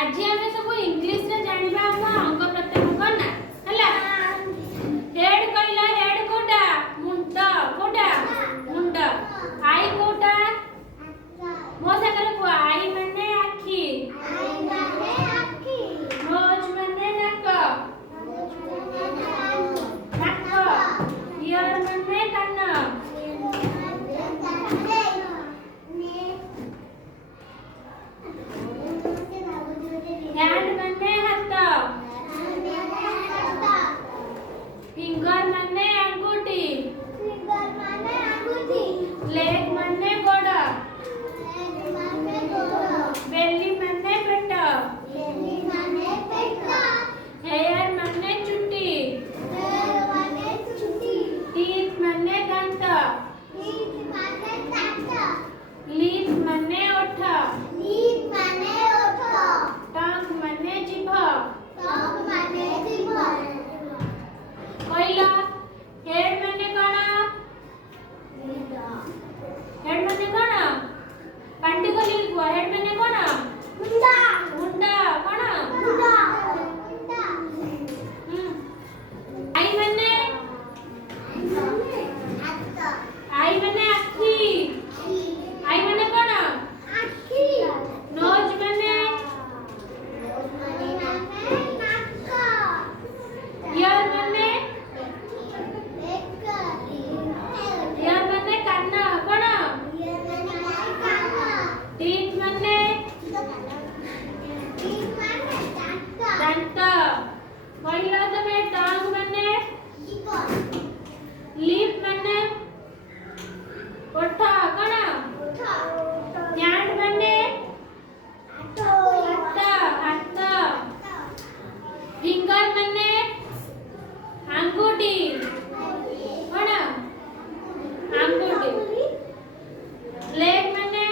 आज आम सब इंग्लिश रे जानिबा हम अंग प्रत्यंग ना हला हेड कहला हेड कोटा मुंड कोटा मुंड आई कोटा मो संगर को आई माने आखी नोज माने नाक ईयर माने कान हैंड माने हाथ फिंगर माने अंगूठी लेग माने गोड़ बेली माने पेट हेयर माने चुट्टी टीथ माने दांत लिप माने ओठ टंग माने जीभ कहला हेड माने कोन हेड माने कोन पांटी को लिखवा हेड माने कोन मुंडा कोन आई माने आखी आई माने कोन नोज माने ईयर माने कान कोन टीथ माने दांत कहला तमे टंग माने लिप माने ओठ कोन हैंड माने हाथ फिंगर माने अंगूठी कोन अंगूठी लेग माने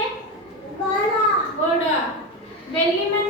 गोड़ बेली माने